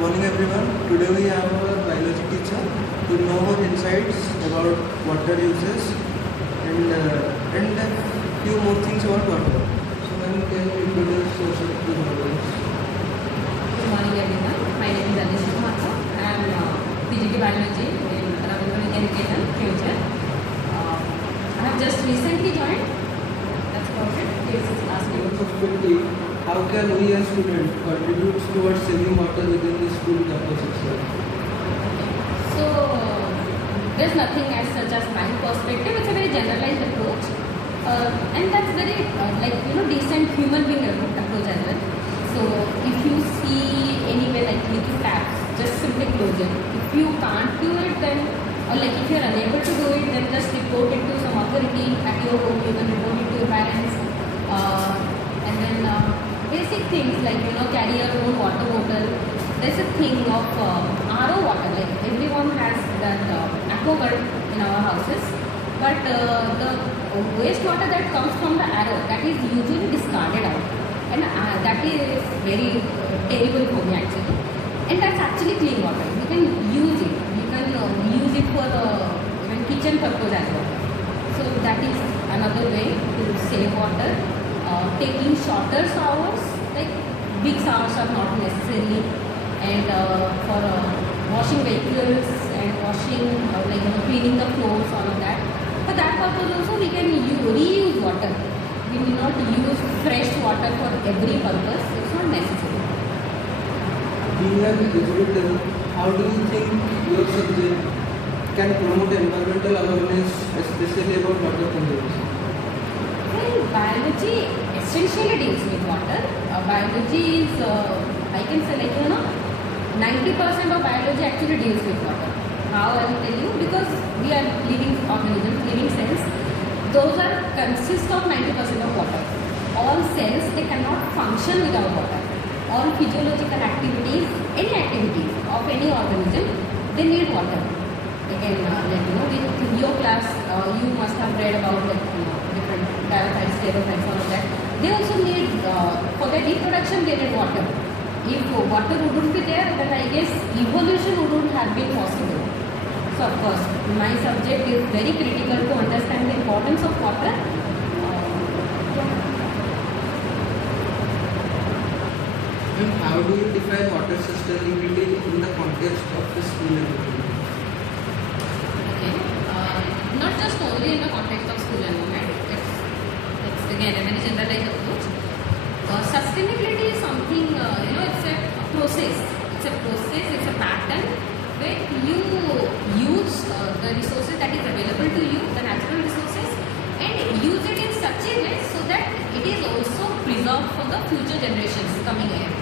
Morning everyone. Today we have our biology teacher to know more insights about water uses and a few more things about water. So ma'am, can you introduce yourself to the audience? Good morning everyone. My name is Anisha Mathur. I am PGT Biology in Ravindra Education, Future. I have just recently joined. That's about it. Please ask me. From perspective, how can we as students contribute towards saving water within the school campus itself? So, there's nothing as such as my perspective. It's a very generalized approach. And that's very, decent human being approach as well. So, if you see anywhere like leaky taps, just simply close it. If you can't do it, then, or like if you're unable to do it, then just report it to some authority at your home. You can report it to your parents. And then basic things like, carry your own water bottle. There's a thing of RO water, like everyone has that aquaguard in our houses. But the wastewater that comes from the RO, that is usually discarded out. And that is very terrible for me actually. And that's actually clean water. You can use it. You can use it for even kitchen purpose as well. So that is another way to save water. Taking shorter showers, like big showers are not necessary, and for washing vehicles and washing, cleaning the floors, all of that. For that purpose also we can reuse water. We need not use fresh water for every purpose. It's not necessary. Being an educator, how do you think your subject can promote environmental awareness, especially about water conservation? Well, biology essentially deals with water. Biology is, I can say 90% of biology actually deals with water. How I will tell you, because we are living organisms, living cells. Those are consist of 90% of water. All cells, they cannot function without water. All physiological activities, any activities of any organism, they need water. Again, with your class, you must have read about different diaphytes, sterophytes, all of that. They also need, for their reproduction, they need water. If water wouldn't be there, then I guess evolution wouldn't have been possible. So, of course, my subject is very critical to understand the importance of water. And how do you define water sustainability in the context of the school environment? Okay. Not just only in the context of school environment. It's again a very generalized approach. Sustainability is something, it's a process. It's a process, it's a pattern where you use the resources that is available to you, the natural resources, and use it in such a way so that it is also preserved for the future generations coming ahead.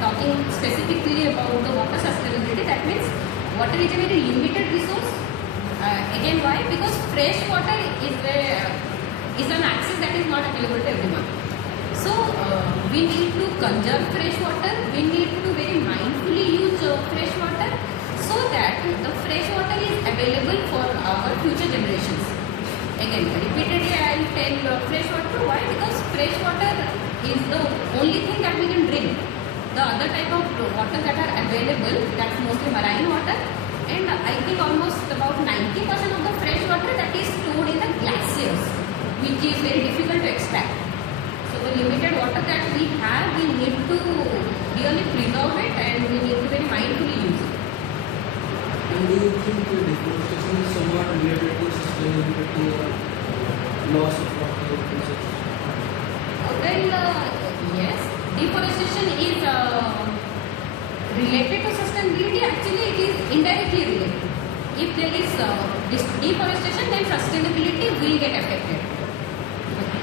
Talking specifically about the water sustainability, that means water is a very limited resource. Again, why? Because fresh water is an access that is not available to everyone. So, we need to conserve fresh water. We need to very mindfully use fresh water so that the fresh water is available for our future generations. Again, repeatedly I will tell fresh water. Why? Because fresh water is the only thing that we can drink. The other type of water that are available, that's mostly marine water, and I think almost about 90% of the fresh water that is stored in the glaciers, which is very difficult to extract. So the limited water that we have, we need to really preserve it and we need to very mindfully use it. And do you think the deforestation is somewhat related to sustainability or loss of water usage? Yes, deforestation is related to sustainability. Actually, it is indirectly related. If there is deforestation, then sustainability will get affected. Okay.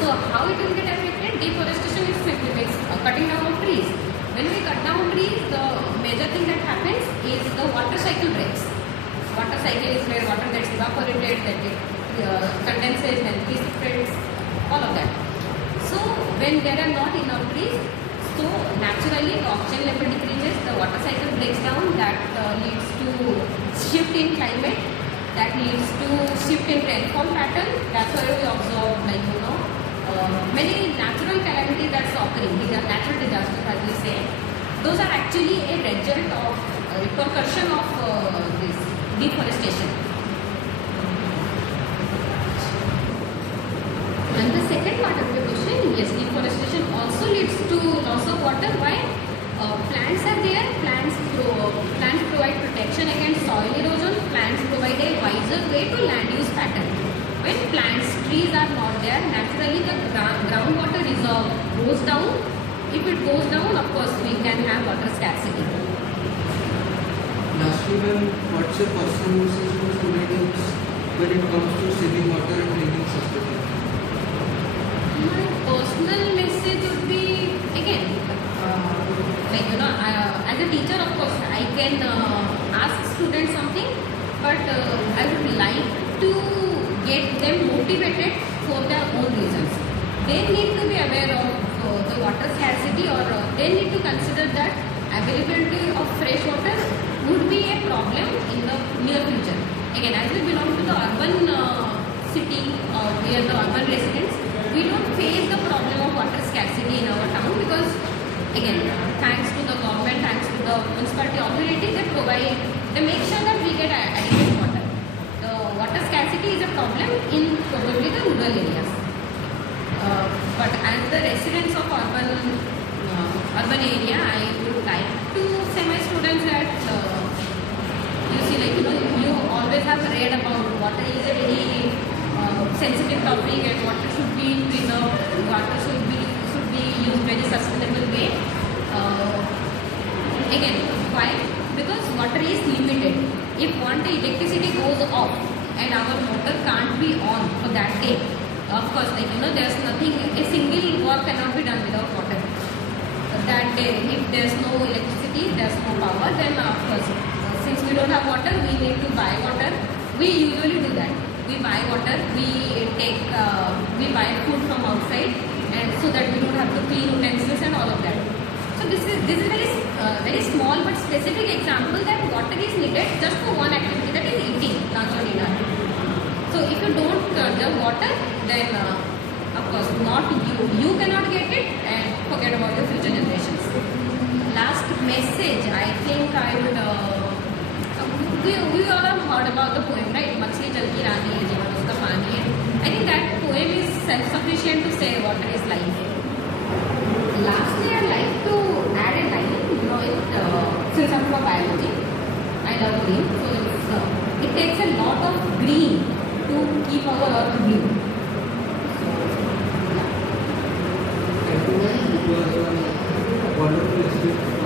So, how it will get affected? Deforestation is simply means cutting down of trees. When we cut down trees, the major thing that happens is the water cycle breaks. Water cycle is where water gets evaporated, that it condenses and precipitates, all of that. So, when there are not enough trees, so naturally the oxygen level decreases, the water cycle breaks down, that leads to shift in climate, that leads to shift in rainfall pattern. That's why we observe many natural calamities that's occurring. These are natural disasters, as we say. those are actually a result of repercussion of this deforestation. And the second part of the question, yes, deforestation also leads to loss of water. Why? Plants are there, plants provide protection against soil erosion, plants provide a wiser way to land use pattern. When plants, trees are not there, naturally the groundwater reserve goes down. If it goes down, of course, we can have water scarcity. Lastly, ma'am, what's your personal message to students when it comes to saving water and cleaning sustainability? My personal message would be, again, as a teacher, of course, I can ask students something, but I would like to get them motivated for their own reasons. They need to be aware of the water scarcity, or they need to consider that availability of fresh water would be a problem in the near future. Again, as we belong to the urban city, we are the urban residents, we don't face the problem of water scarcity in our town because, again, thanks to the government, thanks to the municipality authority, they make sure that we get adequate water. The water scarcity is a problem in probably the rural areas. But as the residents of urban area, I would like to say my students that you always have read about water is a very sensitive topic and water should be preserved, water should be used very sustainable way. Again, why? Because water is limited. If one day electricity goes off and our motor can't be on for that day, of course, there's nothing, a single work cannot be done without water. That day, if there's no electricity, there's no power, then of course, since we don't have water, we need to buy water. We usually do that. We buy water, we buy food from outside, and so that we don't have to clean utensils and all of that. So this is very small but specific example that water is needed just for one activity, that is eating, lunch or dinner. So if you don't conserve water, then of course not you cannot get it, and forget about your future generations. Last message, I think I would. We all have heard about the poem, right? Machli Jal Ki Rani hai, Jeevan Uska Pani hai. I think that poem is self-sufficient to say water is life. Lastly, I'd like to add a line. Since I'm from biology, I love green, so it takes a lot of green to keep our earth green. Thank you, ma'am. It was a wonderful experience.